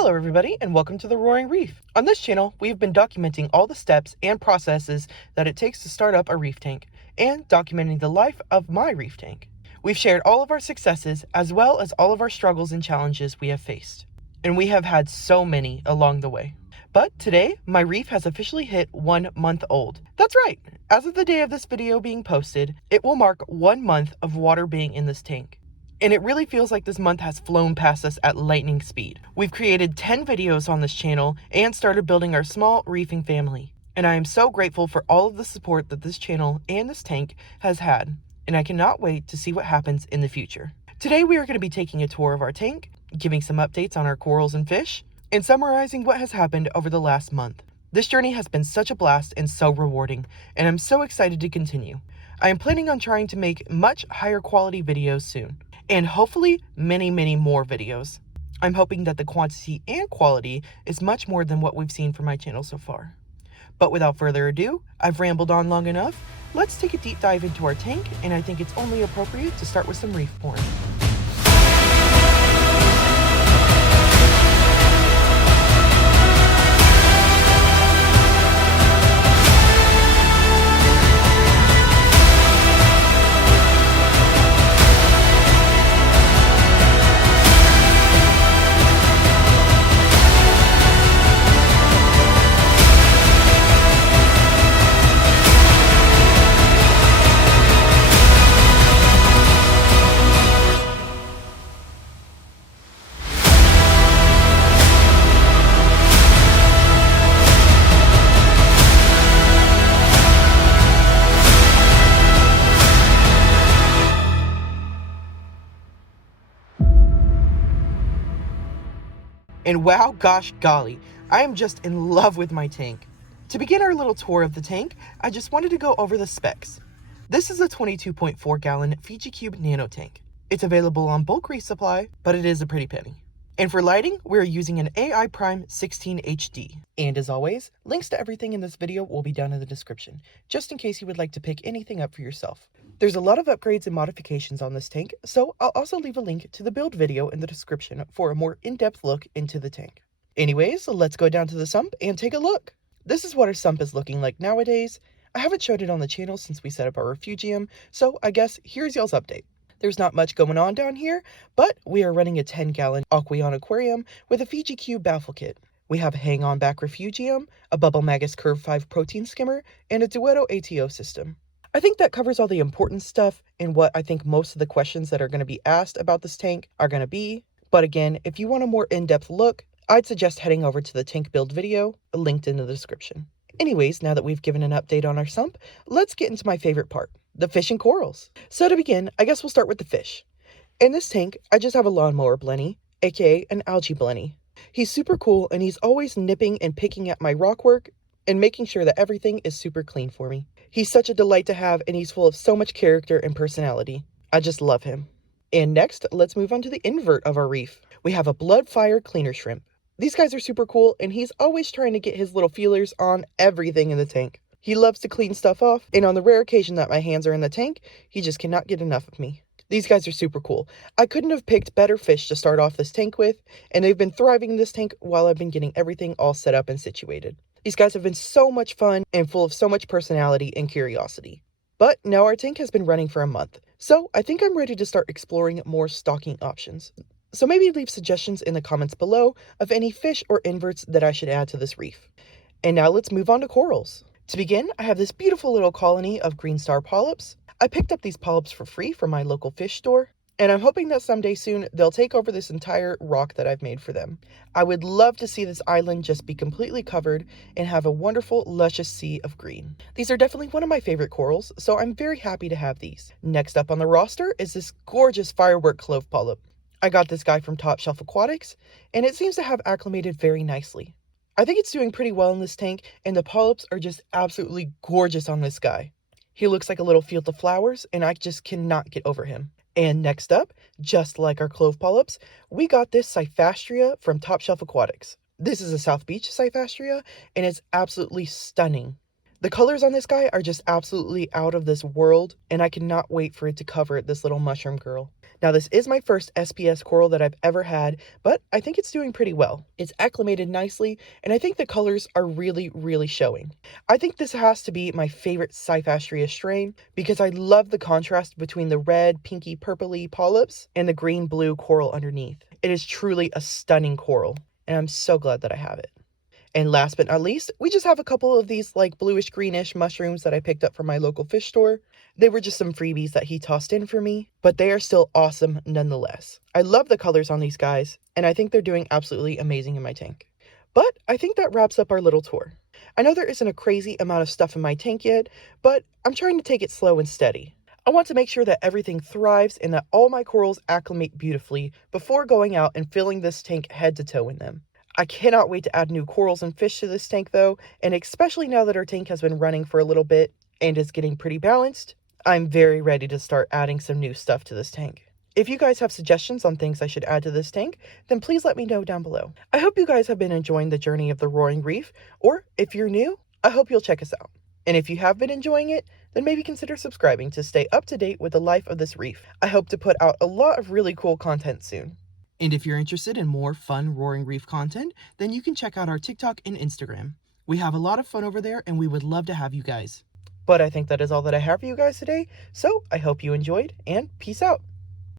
Hello everybody and welcome to the Roaring Reef. On this channel, we've been documenting all the steps and processes that it takes to start up a reef tank and documenting the life of my reef tank. We've shared all of our successes as well as all of our struggles and challenges we have faced. And we have had so many along the way. But today, my reef has officially hit 1 month old. That's right, as of the day of this video being posted, it will mark 1 month of water being in this tank. And it really feels like this month has flown past us at lightning speed. We've created 10 videos on this channel and started building our small reefing family. And I am so grateful for all of the support that this channel and this tank has had. And I cannot wait to see what happens in the future. Today we are going to be taking a tour of our tank, giving some updates on our corals and fish, and summarizing what has happened over the last month. This journey has been such a blast and so rewarding, and I'm so excited to continue. I am planning on trying to make much higher quality videos soon. And hopefully many more videos. I'm hoping that the quantity and quality is much more than what we've seen from my channel so far. But without further ado, I've rambled on long enough. Let's take a deep dive into our tank, and I think it's only appropriate to start with some reef porn. And wow, gosh golly, I am just in love with my tank. To begin our little tour of the tank, I just wanted to go over the specs. This is a 22.4 gallon Fiji Cube Nano tank. It's available on bulk resupply, but it is a pretty penny. And for lighting, we're using an AI Prime 16 HD. And as always, links to everything in this video will be down in the description, just in case you would like to pick anything up for yourself. There's a lot of upgrades and modifications on this tank, so I'll also leave a link to the build video in the description for a more in-depth look into the tank. Anyways, let's go down to the sump and take a look. This is what our sump is looking like nowadays. I haven't showed it on the channel since we set up our refugium, so I guess here's y'all's update. There's not much going on down here, but we are running a 10-gallon Aqueon aquarium with a Fiji Cube baffle kit. We have a hang-on back refugium, a Bubble Magus Curve 5 protein skimmer, and a Duetto ATO system. I think that covers all the important stuff and what I think most of the questions that are going to be asked about this tank are going to be. But again, if you want a more in-depth look, I'd suggest heading over to the tank build video, linked in the description. Anyways, now that we've given an update on our sump, let's get into my favorite part, the fish and corals. So to begin, I guess we'll start with the fish. In this tank, I just have a lawnmower blenny, aka an algae blenny. He's super cool and he's always nipping and picking at my rock work and making sure that everything is super clean for me. He's such a delight to have and he's full of so much character and personality. I just love him. And next, let's move on to the invert of our reef. We have a blood fire cleaner shrimp. These guys are super cool and he's always trying to get his little feelers on everything in the tank. He loves to clean stuff off, and on the rare occasion that my hands are in the tank, he just cannot get enough of me. These guys are super cool. I couldn't have picked better fish to start off this tank with, and they've been thriving in this tank while I've been getting everything all set up and situated. These guys have been so much fun and full of so much personality and curiosity. But now our tank has been running for a month, so I think I'm ready to start exploring more stocking options. So maybe leave suggestions in the comments below of any fish or inverts that I should add to this reef. And now let's move on to corals. To begin, I have this beautiful little colony of green star polyps. I picked up these polyps for free from my local fish store, and I'm hoping that someday soon they'll take over this entire rock that I've made for them. I would love to see this island just be completely covered and have a wonderful, luscious sea of green. These are definitely one of my favorite corals, so I'm very happy to have these. Next up on the roster is this gorgeous firework clove polyp. I got this guy from Top Shelf Aquatics, and it seems to have acclimated very nicely. I think it's doing pretty well in this tank, and the polyps are just absolutely gorgeous on this guy. He looks like a little field of flowers, and I just cannot get over him. And next up, just like our clove polyps, we got this Cyphastria from Top Shelf Aquatics. This is a South Beach Cyphastria, and it's absolutely stunning. The colors on this guy are just absolutely out of this world, and I cannot wait for it to cover this little mushroom girl. Now, this is my first SPS coral that I've ever had, but I think it's doing pretty well. It's acclimated nicely, and I think the colors are really showing. I think this has to be my favorite Cyphastria strain because I love the contrast between the red, pinky, purpley polyps and the green-blue coral underneath. It is truly a stunning coral, and I'm so glad that I have it. And last but not least, we just have a couple of these like bluish greenish mushrooms that I picked up from my local fish store. They were just some freebies that he tossed in for me, but they are still awesome nonetheless. I love the colors on these guys, and I think they're doing absolutely amazing in my tank. But I think that wraps up our little tour. I know there isn't a crazy amount of stuff in my tank yet, but I'm trying to take it slow and steady. I want to make sure that everything thrives and that all my corals acclimate beautifully before going out and filling this tank head to toe in them. I cannot wait to add new corals and fish to this tank though, and especially now that our tank has been running for a little bit and is getting pretty balanced, I'm very ready to start adding some new stuff to this tank. If you guys have suggestions on things I should add to this tank, then please let me know down below. I hope you guys have been enjoying the journey of the Roaring Reef, or if you're new, I hope you'll check us out. And if you have been enjoying it, then maybe consider subscribing to stay up to date with the life of this reef. I hope to put out a lot of really cool content soon. And if you're interested in more fun Roaring Reef content, then you can check out our TikTok and Instagram. We have a lot of fun over there, and we would love to have you guys. But I think that is all that I have for you guys today, so I hope you enjoyed, and peace out.